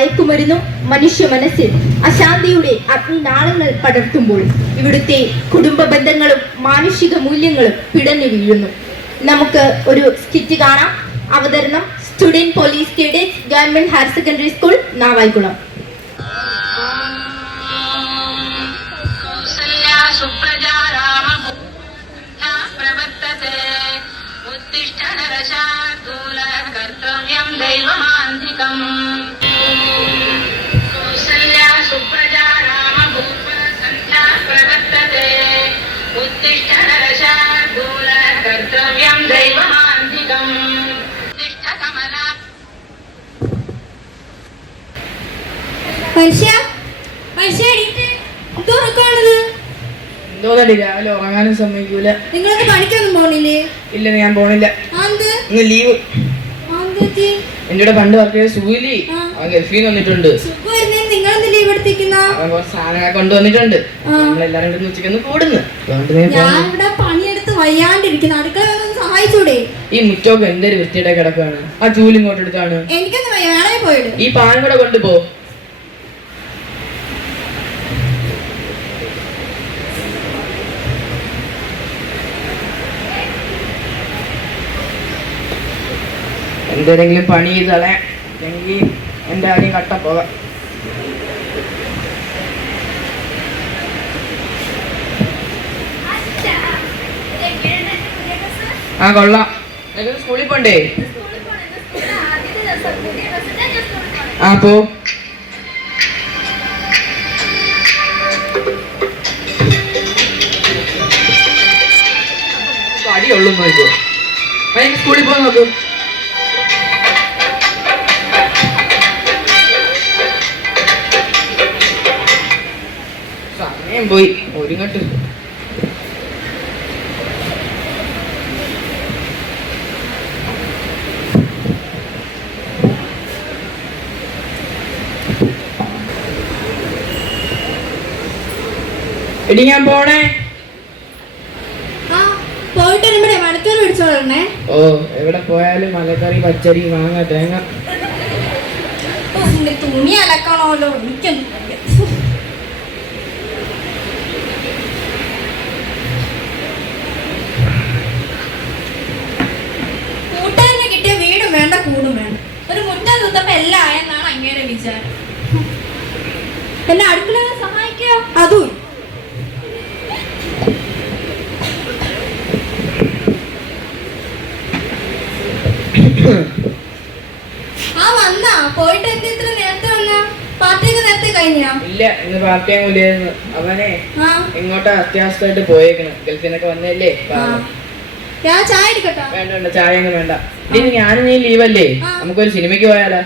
മയക്കുമരുന്നും മനുഷ്യ മനസ്സിൽ അശാന്തിയുടെ അഗ്നിനാളങ്ങൾ പടർത്തുമ്പോൾ ഇവിടുത്തെ കുടുംബ ബന്ധങ്ങളും മാനുഷിക മൂല്യങ്ങളും പിടഞ്ഞു വീഴുന്നു. നമുക്ക് ഒരു സ്കിറ്റ് കാണാം. അവതരണം student police cadets government higher secondary school Navaikulam. രാവിലെ ഉറങ്ങാനും സമ്മതിക്കൂല. നിങ്ങളൊക്കെ പണിക്കൊന്നും പോണില്ലേ? ഇല്ല, ഞാൻ പോണില്ല. ഇന്ന് ലീവ്. എന്റെ കൂടെ പണ്ട് വർക്ക് ചെയ്ത സുഖിലി ഗൾഫിൽ വന്നിട്ടുണ്ട്. സാധനങ്ങൾ കൊണ്ടുവന്നിട്ടുണ്ട്. നമ്മളെല്ലാരും കൂടി ഉച്ചക്കൊന്ന് കൂടുന്നു. പണിയെടുത്ത് വയ്യാണ്ടിരിക്കുന്നു. അടുക്കള സഹായിച്ചൂടെ? ഈ മുറ്റമൊക്കെ എന്തൊരു വൃത്തിയുടെ കിടക്കാണ്. ആ ചൂല് ഇങ്ങോട്ട് എടുത്താണ്. എനിക്കൊന്നും വേണേ പോയിട്. ഈ പാൻ കൂടെ കൊണ്ടുപോ. എന്തെങ്കിലും പണി ചെയ്തളെ, അല്ലെങ്കിൽ എൻ്റെ ആദ്യം കട്ട പോകാം. ആ കൊള്ളാം. സ്കൂളിൽ പോണ്ടേ? ആ പോ. അടിയുള്ളൂ നോക്കോ. സ്കൂളിൽ പോകാൻ നോക്കൂ. സമയം പോയി. ഒരുങ്ങട്ട് എടി ഞാൻ പോണേ. ഓ, എവിടെ പോയാലും മലക്കറി, പച്ചരി, മാങ്ങ, തേങ്ങ. തുണി അലക്കണമല്ലോ. എനിക്കൊന്നും കൂട്ടുകാരനെ കിട്ടിയ വീടും വേണ്ട, കൂടും വേണ്ട. ഒരു മുറ്റം തൂത്തപ്പോ എല്ലാം ആയെന്നാണ് അങ്ങേരെ വിചാരം. എന്നെ അടുക്കള സഹായിക്കുക അതും. പോയിട്ട് ഇത്ര നേരത്തെ വന്ന? പാർട്ടിയൊക്കെ നേരത്തെ കഴിഞ്ഞോ? ഇല്ല, ഇന്ന് പാർട്ടി ആകൂലായിരുന്നു. അവനെ എങ്ങോട്ടാ അത്യാവശ്യമായിട്ട് പോയേക്കണം. ഗൾഫിന്നൊക്കെ വന്നല്ലേ. ചായ എടുക്കട്ടോ? വേണ്ട വേണ്ട, ചായ ഒന്നും വേണ്ട. ഞാനും നീ ലീവല്ലേ, നമുക്കൊരു സിനിമയ്ക്ക് പോയാലോ?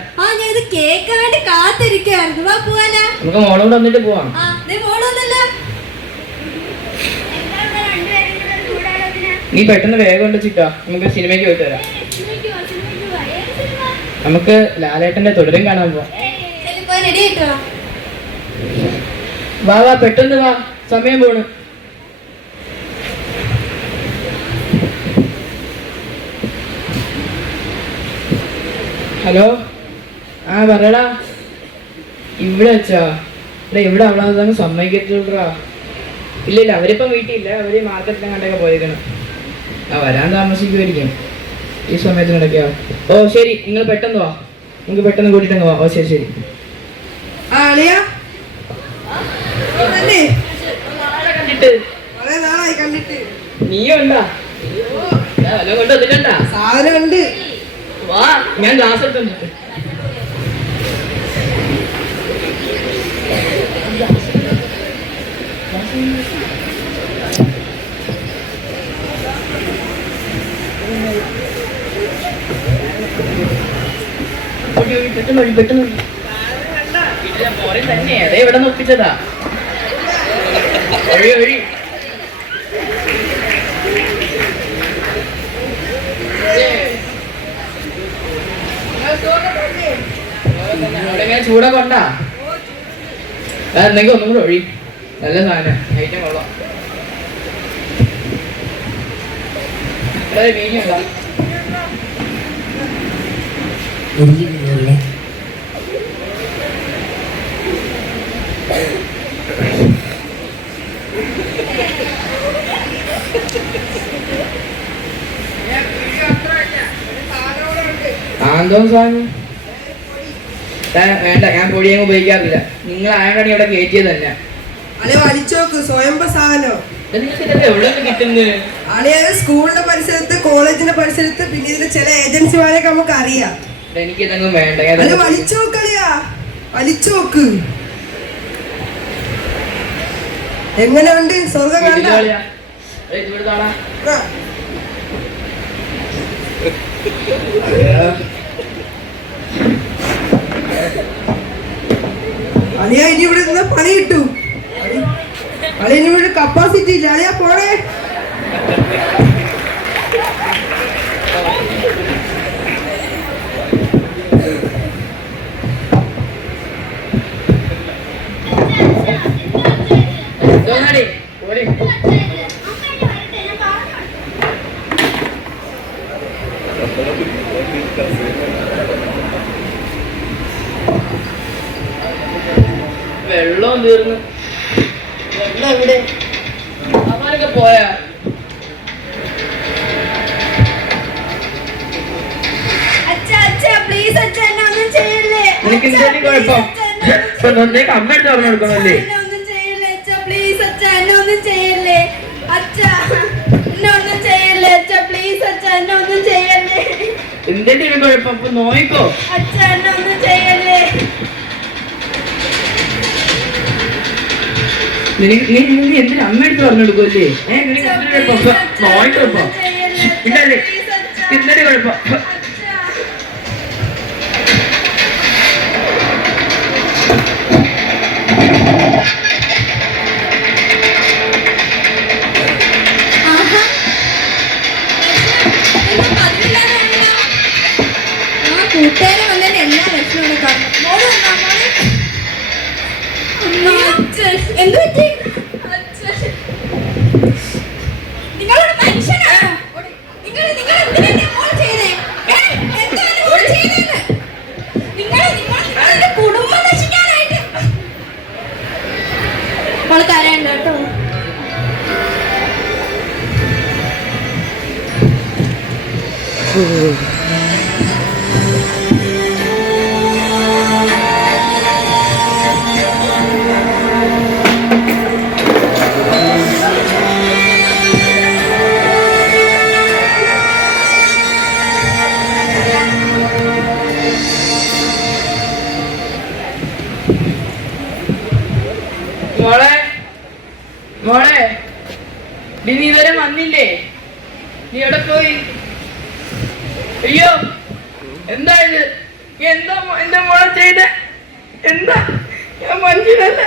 ഇത് കേൾക്കാൻ വേണ്ടി കാത്തിരിക്കായിരുന്നു. വാ പോവാനാ. നമുക്ക് മോളും കൂടെ വന്നിട്ട് പോവാം. നീ പെട്ടെന്ന് വേഗം കൊണ്ട് ചിട്ടോ, നമുക്ക് സിനിമയ്ക്ക് പോയിട്ട് വരാം. നമുക്ക് ലാലേട്ടന്റെ തുടരും കാണാൻ പോവാം. വാ വാ, പെട്ടെന്ന് വാ, സമയം പോണ്. ഹലോ, ആ പറയടാ. ഇവിടെ വെച്ചാ ഇവിടെ അവളെ സമ്മതിക്കത്തില്ലടാ. ഇല്ല, അവരിപ്പം വീട്ടിലില്ല. അവര് മാർക്കറ്റിലും കണ്ടൊക്കെ പോയേക്കണം. വരാൻ താമസിക്കുമായിരിക്കും ഈ സമയത്തിനിടയ്ക്കാ. ഓ ശരി, നിങ്ങൾ പെട്ടെന്ന് വാ. നിങ്ങൾക്ക് പെട്ടെന്ന് കൂട്ടിട്ടങ്ങ് വാ. ഓ ശരി ശരി. നീയോ ഉണ്ടാ? വല്ലതും കൊണ്ട് വന്നിട്ടുണ്ടാ? സാധനമുണ്ട്. വാ, ഞാൻ ഗ്ലാസ് എടുത്തോണ്ടിട്ട്. പെട്ടെന്ന് തന്നെ അതേ ഇവിടെ നോക്കിച്ചതാ. ഒഴി ഒഴി. ചൂടൊക്കെ ഉണ്ടാ? എന്തെങ്കിലും ഒന്നും കൂടെ ഒഴി. നല്ല സാധനം, ഐറ്റം കൊള്ളാം. വീഞ്ഞ ഉണ്ടോ? എന്തോ സാധനം? വേണ്ട, ഞാൻ പൊടിയങ്ങ് ഉപയോഗിക്കാറില്ല. നിങ്ങൾ ആയതാണ് ഇവിടെ കയറ്റിയത് തന്നെ. അല്ലെ വലിച്ചോക്ക് സ്വയംഭ സാധനം. നിങ്ങൾക്ക് ഇതൊക്കെ എവിടെ നിന്ന് കിട്ടുന്നത്? അളിയത് സ്കൂളിന്റെ പരിസരത്ത്, കോളേജിന്റെ പരിസരത്ത്, പിന്നെ ഇതിന്റെ ചില ഏജൻസിമാരെയൊക്കെ നമുക്ക് അറിയാം. എനിക്ക് ഇതൊന്നും വേണ്ട. അല്ലെ വലിച്ചോക്കളിയാ, വലിച്ചോക്ക്. എങ്ങനെയുണ്ട്? സ്വർഗം കണ്ട? അളിയാ ഇനി ഇവിടെ നിന്ന് പണി കിട്ടും. അളിയ ഇനി ഇവിടെ കപ്പാസിറ്റി ഇല്ല. അളിയാ പോണേ. വെള്ളം തീർന്നു. വെള്ളം എവിടെ? അവരൊക്കെ പോയാ? നിനക്ക് എന്തെങ്കിലും കുഴപ്പം? അമ്മ എടുത്ത് പറഞ്ഞു കൊടുക്കണല്ലേ? എന്തെങ്കിലും കുഴപ്പം? അപ്പൊ നോയിക്കോ. നീ എന്തിനാ അമ്മ എടുത്ത് പറഞ്ഞു കൊടുക്കുമല്ലേ? നിനക്ക് എന്തൊരു കുഴപ്പം? നോയിക്കോപ്പോ. ഇല്ലല്ലേ എന്തൊരു കുഴപ്പം? കൂട്ടുകാരെ വന്നതിന് എല്ലാ ലക്ഷണവും കാണും. എന്ത് പറ്റി? നിങ്ങളോട് മനുഷ്യനാണോ? നിങ്ങൾ എന്തിനാ മോൾ ചെയ്തേ? എന്താണ് മോൾ ചെയ്തേന്ന്? നിങ്ങളുടെ കുടുംബം നശിക്കാനായിട്ട്. മോള് കരയണ്ട കേട്ടോ. മോളെ, മോളെ, നീ ഇതുവരെ വന്നില്ലേ? നീ എവിടെ പോയി? അയ്യോ, എന്താ ഇത്? എന്താ എന്റെ മോളെ ചെയ്ത? എന്താ? ഞാൻ മനുഷ്യനല്ല,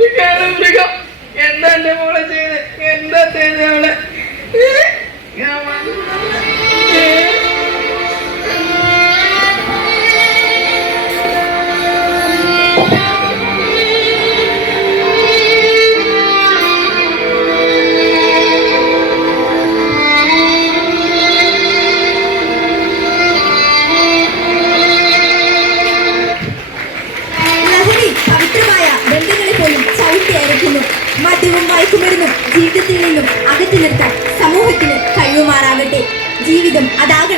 മൃഗം മൃഗം. എന്താ എന്റെ മോളെ ചെയ്ത്? എന്താ ചെയ്ത അവളെ? ഞാൻ മദ്യവും മയക്കുമരുന്നും ജീവിതത്തിൽ നിന്നും അകറ്റി നിർത്താൻ സമൂഹത്തിന് കഴിയുമാറാകട്ടെ. ജീവിതം അതാകണം.